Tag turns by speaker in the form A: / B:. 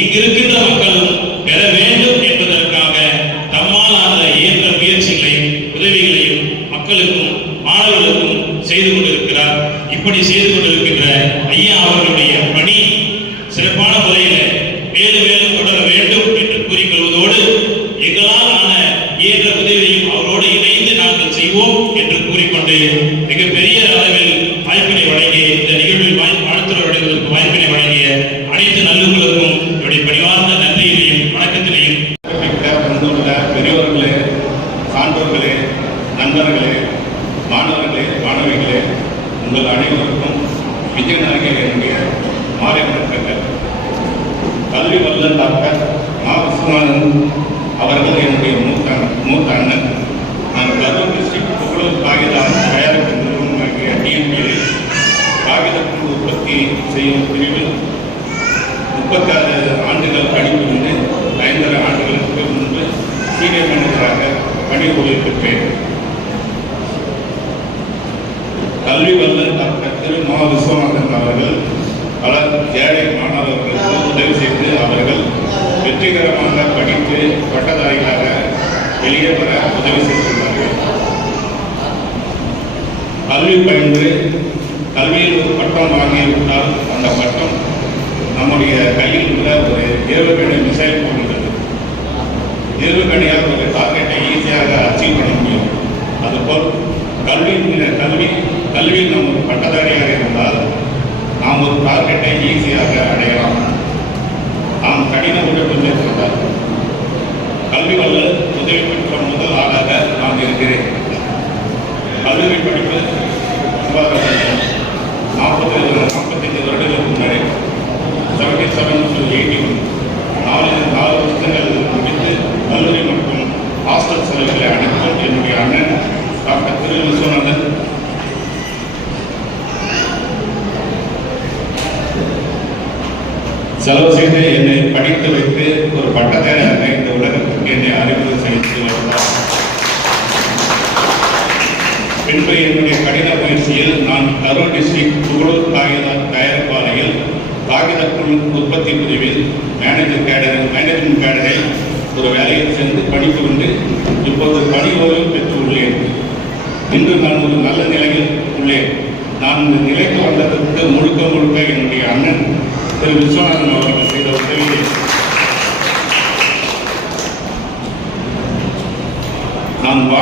A: இங்கிருக்கின்ற மக்களும் பெற வேண்டும் என்பதற்காக தம்மாலான இயன்ற முயற்சிகளையும் உதவிகளையும் மக்களுக்கும் மாணவர்களுக்கும் செய்து கொண்டிருக்கிறார். இப்படி செய்து கொண்டிருக்கின்ற ஐயா அவர்களுடைய பணி சிறப்பான முறையில் மேலும் மேலும் தொடர வேண்டும் என்று கூறிக்கொள்வதோடு எங்களால் ஆன இயன்ற உதவியையும் அவரோடு இணைந்து நாங்கள் செய்வோம் என்று கூறிக்கொண்டு மிகப்பெரிய அளவில் வாய்ப்பினை வழங்கிய இந்த நிகழ்வில் வாய்- வழங்குவதற்கு வாய்ப்பினை வழங்கிய அனைத்து நல்லுங்களுக்கும் என்னுடைய பணிவார்ந்த நன்றியினையும்
B: வந்துள்ள பெரியோர்களே சான்றோர்களே நண்பர்களே மாணவர்களே மாணவிகளே உங்கள் அனைவருக்கும் விஜயநாயகர் என்னுடைய மாலை வணக்கங்கள். கல்வி வல்லன் டாக்டர் மா விஸ்வநாதன் அவர்கள் என்னுடைய மூத்த மூத்த அண்ணன். நான் கரூர் டிஸ்ட்ரிக்ட் புகழூர் காகித தயாரிப்பு நிறுவனமாகிய டிஎன்பியை காகிதப்பொருள் உற்பத்தி செய்யும் பிரிவில் முப்பத்தாறு ஆண்டுகள் படிப்பு வந்து ஐந்தரை ஆண்டுகளுக்கு முன்பு சீனியர் மேனேஜராக பணி ஓய்வு பெற்றேன் கல்வி வல்லல் டாக்டர் திரு மா விஸ்வநாதன் அவர்கள் பல ஏழை மாணவர்களுக்கு உதவி செய்து அவர்கள் வெற்றிகரமாக படித்து பட்டதாரிகளாக வெளியே வர உதவி செய்துள்ளார்கள் கல்வி பயின்று கல்வியில் ஒரு பட்டம் வாங்கிவிட்டால் அந்த பட்டம் நம்முடைய கையில் உள்ள ஒரு ஏவுகணை மிசைல் போன்றது ஏவுகணையால் ஒரு டார்கெட்டை ஈஸியாக அச்சீவ் பண்ண முடியும். அதுபோல் கல்வி கல்வி கல்வியில் நாம் ஒரு பட்டதாரியாக இருந்தால் நாம் ஒரு டார்கெட்டை ஈஸியாக அடையலாம். நாம் கடின உழைப்பு மேற்கொண்டால் கல்வி வல்லல் உதவி பெற்ற முதல் ஆளாக நான் இருக்கிறேன். கல்லூரி படிப்பு நாற்பது நாற்பத்தஞ்சு வருடங்களுக்கு முன்னாடி seventy seven to eighty one நாலு நாலு வருஷங்கள் முடித்து கல்லூரி மற்றும் ஹாஸ்டல் செலவுகளை அனைத்தும் என்னுடைய அண்ணன் டாக்டர் திரு விஸ்வநாதன் செலவு செய்து என்னை படித்து வைத்து ஒரு பட்டதாரியாக இந்த உலகத்திற்கு என்னை அறிமுகம் செய்து வந்தார் பின்பு என்னுடைய கடின உற்பத்தி பிரிவில் மேனேஜர் கேடர் மேனேஜ்மெண்ட் கேடரை ஒரு வேலையில் சென்று படித்து கொண்டு இப்போது பணி ஓய்வு பெற்றுள்ளேன். இன்று நான் ஒரு நல்ல நிலையில் உள்ளேன். நான் இந்த நிலைக்கு வந்ததற்கு முழுக்க முழுக்க என்னுடைய அண்ணன் திரு விஸ்வநாதன் அவர்கள் செய்த உதவியை